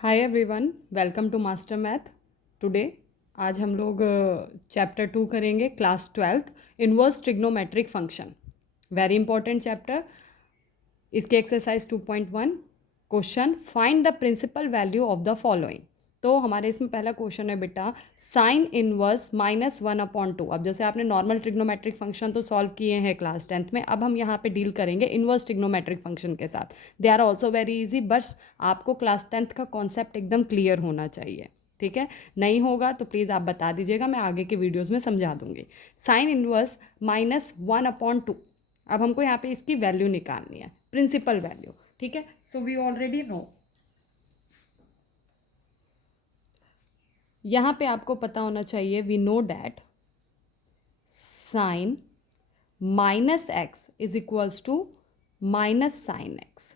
Hi everyone, welcome to master math. Today आज हम लोग चैप्टर 2 करेंगे, class 12th, inverse trigonometric function. Very important chapter. इसके exercise 2.1 question, find the principal value of the following. तो हमारे इसमें पहला क्वेश्चन है बेटा, साइन इनवर्स -1/2। अब जैसे आपने नॉर्मल ट्रिग्नोमेट्रिक फंक्शन तो सॉल्व किए हैं क्लास 10th में, अब हम यहाँ पे डील करेंगे इनवर्स ट्रिग्नोमेट्रिक फंक्शन के साथ। They are also very easy, बस आपको क्लास 10th का कॉन्सेप्ट एकदम क्लियर होना चाहिए। ठीक है, नहीं होगा तो प्लीज़ आप बता दीजिएगा, मैं आगे के वीडियोज़ में समझा दूंगी। Sign inverse -1/2। अब हमको यहाँ पे इसकी वैल्यू निकालनी है, प्रिंसिपल वैल्यू। ठीक है, सो वी ऑलरेडी नो, यहाँ पे आपको पता होना चाहिए, we know that sine -x is equals to -sin x।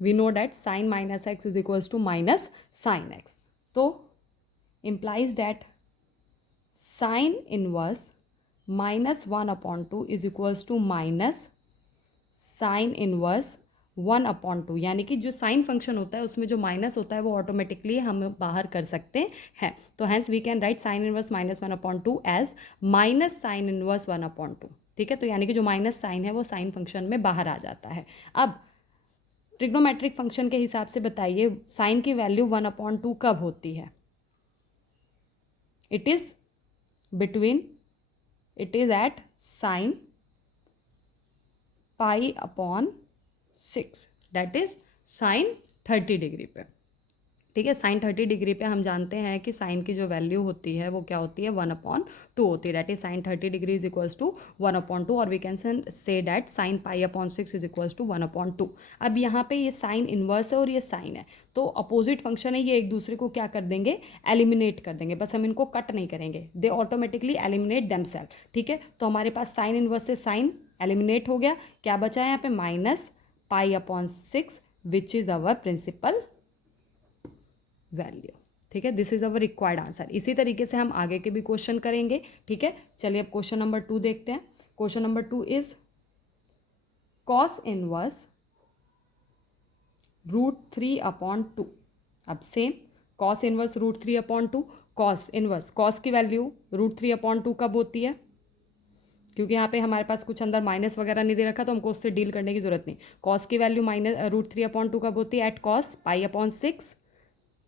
We know that sine -x is equals to -sin x। तो implies that sin inverse -1/2 is equals to minus sine inverse 1/2, यानी कि जो साइन फंक्शन होता है उसमें जो minus होता है वो ऑटोमेटिकली हम बाहर कर सकते हैं। तो hence we can write sine inverse -1/2 as minus sine inverse 1/2। ठीक है, तो यानी कि जो माइनस साइन है वो साइन फंक्शन में बाहर आ जाता है। अब ट्रिग्नोमेट्रिक फंक्शन के हिसाब से बताइए, साइन की वैल्यू 1/2 कब होती है? It is between, it is at sine π/6, that is sine 30 degree पे। ठीक है, साइन 30 डिग्री पे हम जानते हैं कि साइन की जो वैल्यू होती है वो क्या होती है, 1/2 होती है। That is sine 30 degree is equals to 1/2, और we can say that sine π/6 is equals to 1/2। अब यहाँ पे ये साइन इनवर्स है और ये साइन है, तो अपोजिट फंक्शन है, ये एक दूसरे को क्या कर देंगे, एलिमिनेट कर देंगे। बस हम इनको कट नहीं करेंगे, दे ऑटोमेटिकली एलिमिनेट देमसेल्फ। ठीक है, तो हमारे पास साइन इनवर्स से साइन एलिमिनेट हो गया, क्या बचा है यहाँ पे, -π/6 which is our principal value. ठीक है, this is our required answer. इसी तरीके से हम आगे के भी क्वेश्चन करेंगे। ठीक है, चलिए अब क्वेश्चन नंबर 2 देखते हैं। Question number 2 is cos inverse √3/2। अब same, cos inverse √3/2, cos inverse, cos की वैल्यू √3/2 कब होती है? क्योंकि यहाँ पे हमारे पास कुछ अंदर माइनस वगैरह नहीं दे रखा, तो हमको उससे डील करने की जरूरत नहीं। कॉस की वैल्यू √3/2 कब होती है? At cos π/6।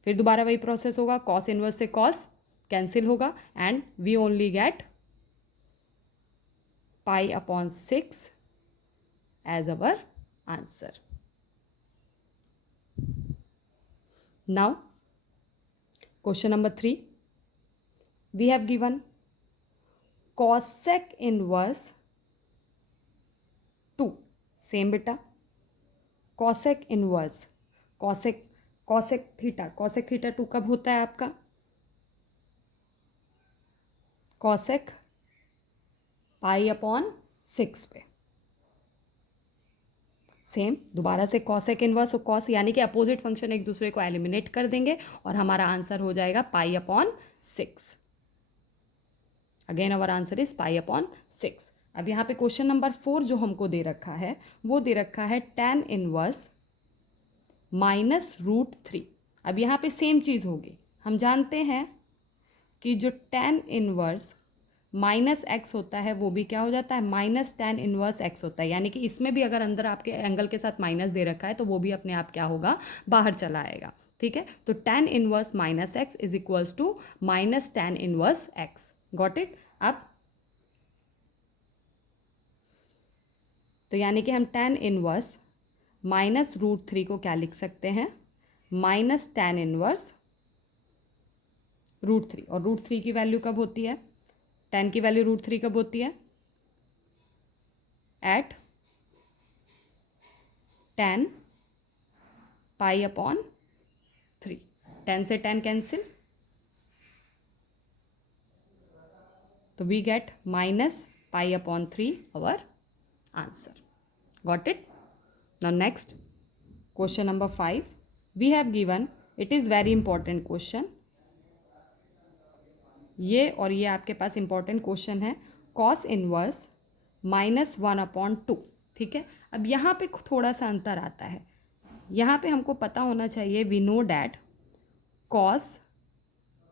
फिर दोबारा वही प्रोसेस होगा, कॉस इनवर्स से कॉस कैंसिल होगा and we only get π/6 as our answer. Now question number 3, we have given cosec inverse 2। Same बेटा, cosec इनवर्स, cosec थीटा 2 कब होता है आपका? cosec π/6 पे। सेम, दोबारा से cosec इनवर्स और cos, यानी कि अपोजिट फंक्शन एक दूसरे को एलिमिनेट कर देंगे और हमारा आंसर हो जाएगा π/6। Again our answer is π/6। अब यहाँ पे क्वेश्चन नंबर 4 जो हमको दे रखा है वो दे रखा है tan इनवर्स -√3। अब यहाँ पे सेम चीज़ होगी, हम जानते हैं कि जो tan इनवर्स -x होता है वो भी क्या हो जाता है, -tan इनवर्स x होता है। यानी कि इसमें भी अगर अंदर आपके एंगल के साथ माइनस दे रखा है तो वो भी अपने आप क्या होगा, बाहर चला आएगा। ठीक है, तो tan inverse -x is equals to -tan inverse x। Got it? अब तो यानी कि हम tan इनवर्स -√3 को क्या लिख सकते हैं, -tan इनवर्स √3। और √3 की वैल्यू कब होती है, tan की वैल्यू √3 कब होती है? At tan π/3। tan से tan कैंसिल, तो we get -π/3 our answer. Got it? Now next question number 5, we have given, it is very important question, ये और ये आपके पास इंपॉर्टेंट क्वेश्चन है, कॉस इनवर्स -1/2। ठीक है, अब यहाँ पे थोड़ा सा अंतर आता है, यहाँ पे हमको पता होना चाहिए, we know that cos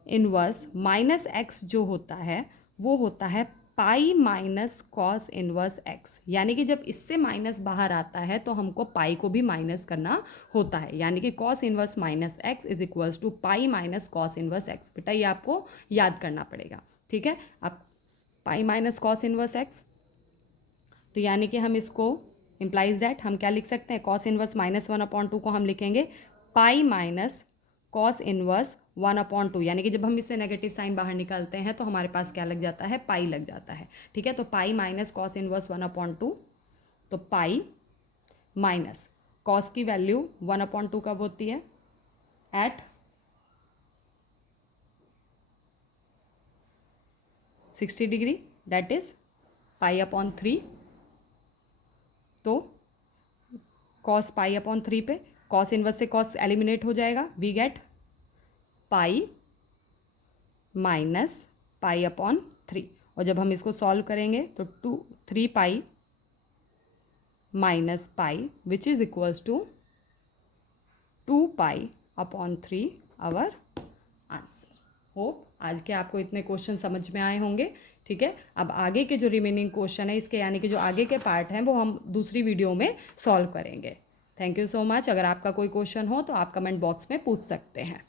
inverse minus X जो होता है वो होता है pi minus cos inverse X, यानी कि जब इससे माइनस बाहर आता है तो हमको पाई को भी माइनस करना होता है, यानी कि cos inverse minus X is equals to pi minus cos inverse X. बेटा ये आपको याद करना पड़ेगा, ठीक है। अब pi minus cos inverse X, तो यानी कि हम इसको इम्प्लाइज दैट हम क्या लिख सकते हैं, कॉस इनवर्स माइनस 1/2 को हम लिखेंगे पाई माइनस कॉस इनवर्स 1/2, यानी कि जब हम इससे नेगेटिव साइन बाहर निकालते हैं तो हमारे पास क्या लग जाता है, पाई लग जाता है, ठीक है। तो पाई माइनस कॉस इनवर्स 1/2, तो पाई माइनस कॉस की वैल्यू 1/2 कब होती है, एट 60 डिग्री, दैट इज पाई/3। तो कॉस पाई/3 पे कॉस इनवर्स से कॉस एलिमिनेट हो जाएगा, वी गेट पाई माइनस पाई/3, और जब हम इसको सॉल्व करेंगे तो 3 pi minus pi which is equals to 2 पाई/3 आवर आंसर। होप आज के आपको इतने क्वेश्चन समझ में आए होंगे, ठीक है। अब आगे के जो रिमेनिंग क्वेश्चन है इसके, यानी कि जो आगे के पार्ट हैं वो हम दूसरी वीडियो में सॉल्व करेंगे। Thank you so much. अगर आपका कोई क्वेश्चन हो तो आप कमेंट बॉक्स में पूछ सकते हैं।